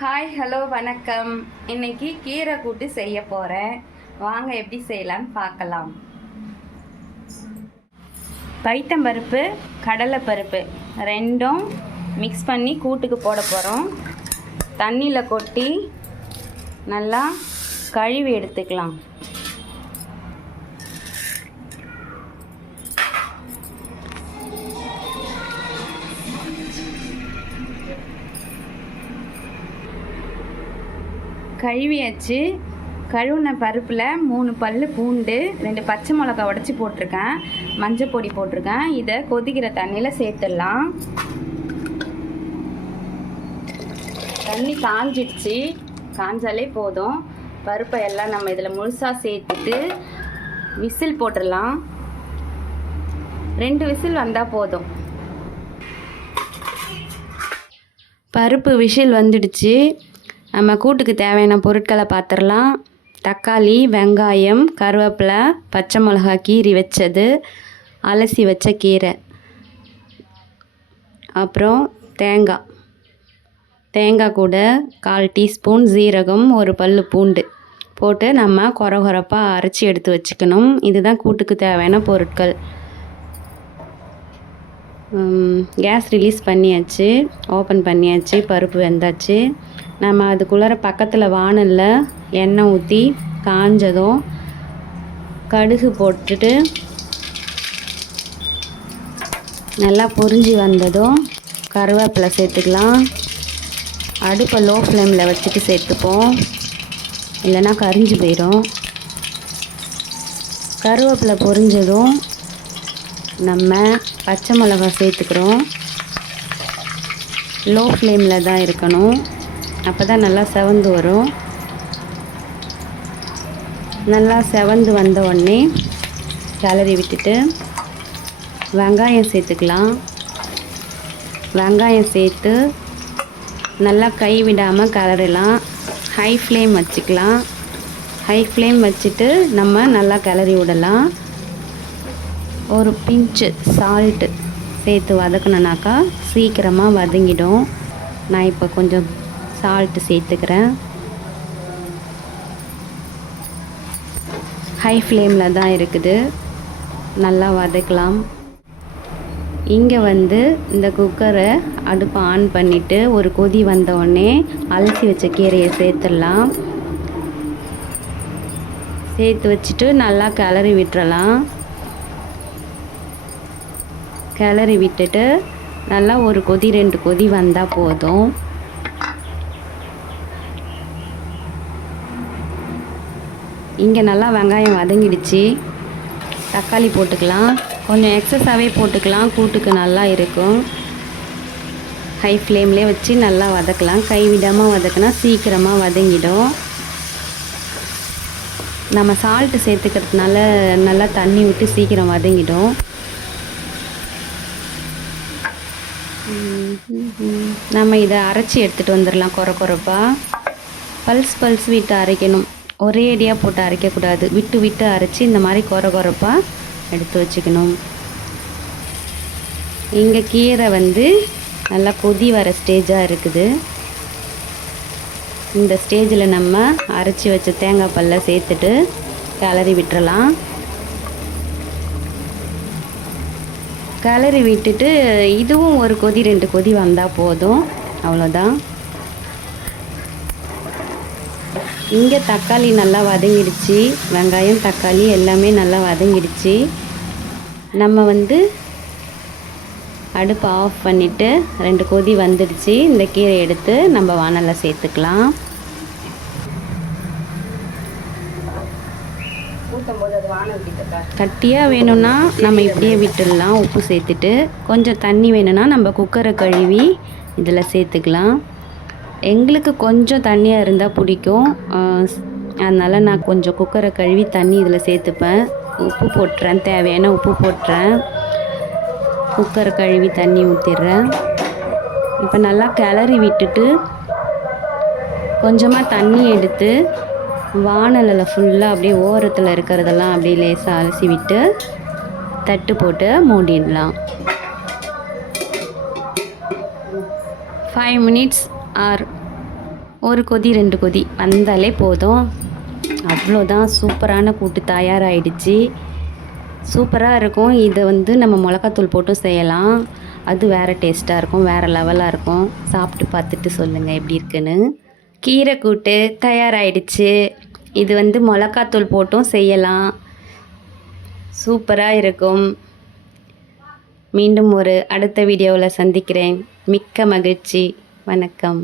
Hi hello வணக்கம். இன்னைக்கு கீரை கூட்டு செய்ய போகிறேன் வாங்க எப்படி செய்யலான்னு பார்க்கலாம். பைத்தம்பருப்பு கடலைப்பருப்பு ரெண்டும் மிக்ஸ் பண்ணி கூட்டுக்கு போட போகிறோம் தண்ணியில் கொட்டி நல்லா கழுவி எடுத்துக்கலாம். கழுவியாச்சு கழுவுன பருப்பில் மூணு பல் பூண்டு ரெண்டு பச்சை மிளகா உடச்சி போட்டிருக்கேன். மஞ்சள் பொடி போட்டிருக்கேன். இதை கொதிக்கிற தண்ணியில் சேர்த்துடலாம். தண்ணி காஞ்சிடுச்சு. காஞ்சாலே போதும். பருப்பை எல்லாம் நம்ம இதில் முழுசாக சேர்த்துட்டு விசில் போட்டுடலாம். ரெண்டு விசில் வந்தால் போதும். பருப்பு விசில் வந்துடுச்சு. நம்ம கூட்டுக்கு தேவையான பொருட்களை பார்த்துடலாம் தக்காளி வெங்காயம் கருவேப்பிலை பச்சை மிளகா கீரி வச்சது அலசி வச்ச கீரை. அப்புறம் தேங்காய். தேங்காய் கூட கால் டீஸ்பூன் ஜீரகம் ஒரு பல் பூண்டு போட்டு நம்ம கொர கொரப்பாக அரைச்சி எடுத்து வச்சுக்கணும். இதுதான் கூட்டுக்கு தேவையான பொருட்கள். கேஸ் ரிலீஸ் பண்ணியாச்சு ஓப்பன் பண்ணியாச்சு பருப்பு வெந்தாச்சு. நம்ம அதுக்குள்ளார பக்கத்தில் வானலில் எண்ணெய் ஊற்றி காஞ்சதும் கடுகு போட்டுட்டு நல்லா பொரிஞ்சு வந்ததும் கருவேப்பிலை சேர்த்துக்கலாம். அடுப்பை லோ ஃப்ளேமில் வச்சுட்டு சேர்த்துப்போம். இல்லைன்னா கரிஞ்சு போயிடும். கருவேப்பிலை பொரிஞ்சதும் நம்ம பச்சை மிளகா சேர்த்துக்கிறோம். லோ ஃப்ளேமில் தான் இருக்கணும். அப்போ தான் நல்லா செவந்து வரும். நல்லா செவந்து வந்த உடனே கிளறி விட்டுட்டு வெங்காயம் சேர்த்துக்கலாம். வெங்காயம் சேர்த்து நல்லா கை விடாமல் கிளறலாம். ஹை ஃப்ளேம் வச்சுக்கலாம். ஹை ஃப்ளேம் வச்சுட்டு நம்ம நல்லா கிளறி விடலாம். ஒரு பிஞ்சு சால்ட்டு சேர்த்து வதக்கணுனாக்கா சீக்கிரமாக வதங்கிடும். நான் இப்போ கொஞ்சம் சால்ட்டு சேர்த்துக்கிறேன். ஹை ஃப்ளேமில் தான் இருக்குது. நல்லா வதக்கலாம். இங்கே வந்து இந்த குக்கரை அடுப்பை ஆன் பண்ணிவிட்டு ஒரு கொதி வந்த அலசி வச்ச கீரையை சேர்த்துடலாம். சேர்த்து வச்சுட்டு நல்லா கிளறி விட்டுறலாம். கிளறி விட்டுட்டு நல்லா ஒரு கொதி ரெண்டு கொதி வந்தால் போதும். இங்கே நல்லா வெங்காயம் வதங்கிடுச்சு. தக்காளி போட்டுக்கலாம். கொஞ்சம் எக்ஸஸாகவே போட்டுக்கலாம். கூட்டுக்கு நல்லா இருக்கும். ஹை ஃப்ளேம்லேயே வச்சு நல்லா வதக்கலாம். கை விடாமல் வதக்கினா சீக்கிரமாக வதங்கிடும். நம்ம சால்ட்டு சேர்த்துக்கிறதுனால நல்லா தண்ணி விட்டு சீக்கிரம் வதங்கிடும். நம்ம இதை அரைச்சி எடுத்துகிட்டு வந்துடலாம் குறை குறைப்பாக பல்ஸ் பல்ஸ் விட்டு அரைக்கணும். ஒரே அடியாக போட்டு அரைக்கக்கூடாது. விட்டு விட்டு அரைச்சி இந்த மாதிரி குறை குறைப்பாக எடுத்து வச்சுக்கணும். இங்கே கீரை வந்து நல்லா கொதி வர ஸ்டேஜாக இருக்குது. இந்த ஸ்டேஜில் நம்ம அரைச்சி வச்ச தேங்காய் பல்ல சேர்த்துட்டு கிளறி விட்டுறலாம். கிளறி விட்டுட்டு இதுவும் ஒரு கொதி ரெண்டு கொதி வந்தால் போதும். அவ்வளோதான் இங்கே தக்காளி நல்லா வதங்கிடுச்சு. வெங்காயம் தக்காளி எல்லாமே நல்லா வதங்கிடுச்சு. நம்ம வந்து அடுப்பை ஆஃப் பண்ணிவிட்டு ரெண்டு கொதி வந்துடுச்சு. இந்த கீரை எடுத்து நம்ம வானலில் சேர்த்துக்கலாம். கட்டியாக வேணும்னா நம்ம இப்படியே விட்டுடலாம். உப்பு சேர்த்துட்டு கொஞ்சம் தண்ணி வேணும்னா நம்ம குக்கரை கழுவி இதில் சேர்த்துக்கலாம். எங்களுக்கு கொஞ்சம் தண்ணியாக இருந்தால் பிடிக்கும். அதனால் நான் கொஞ்சம் குக்கரை கழுவி தண்ணி இதில் சேர்த்துப்பேன். உப்பு போட்டுறேன். தேவையான உப்பு போட்டுறேன். குக்கரை கழுவி தண்ணி ஊற்றிடுறேன் இப்போ நல்லா கிளறி விட்டுட்டு கொஞ்சமாக தண்ணி எடுத்து வானலில் ஃபுல்லாக அப்படியே ஓரத்தில் இருக்கிறதெல்லாம் அப்படியே லேசாக அலசி விட்டு தட்டு போட்டு மூடிடலாம். ஃபைவ் மினிட்ஸ் ஆர் ஒரு கொதி ரெண்டு கொதி. வந்தாலே போதும். அவ்வளோதான். சூப்பரான கூட்டு தயாராகிடுச்சு சூப்பராக இருக்கும். இதை வந்து நம்ம மிளகாத்தூள் போட்டும் செய்யலாம். அது வேறு டேஸ்ட்டாக இருக்கும். வேறு லெவலாக இருக்கும். சாப்பிட்டு பார்த்துட்டு சொல்லுங்கள் எப்படி இருக்குன்னு. கீரை கூட்டு தயாராகிடுச்சு இது வந்து மிளகாத்தூள் போட்டும் செய்யலாம். சூப்பராக இருக்கும். மீண்டும் ஒரு அடுத்த வீடியோவில் சந்திக்கிறேன். மிக்க மகிழ்ச்சி. வணக்கம்.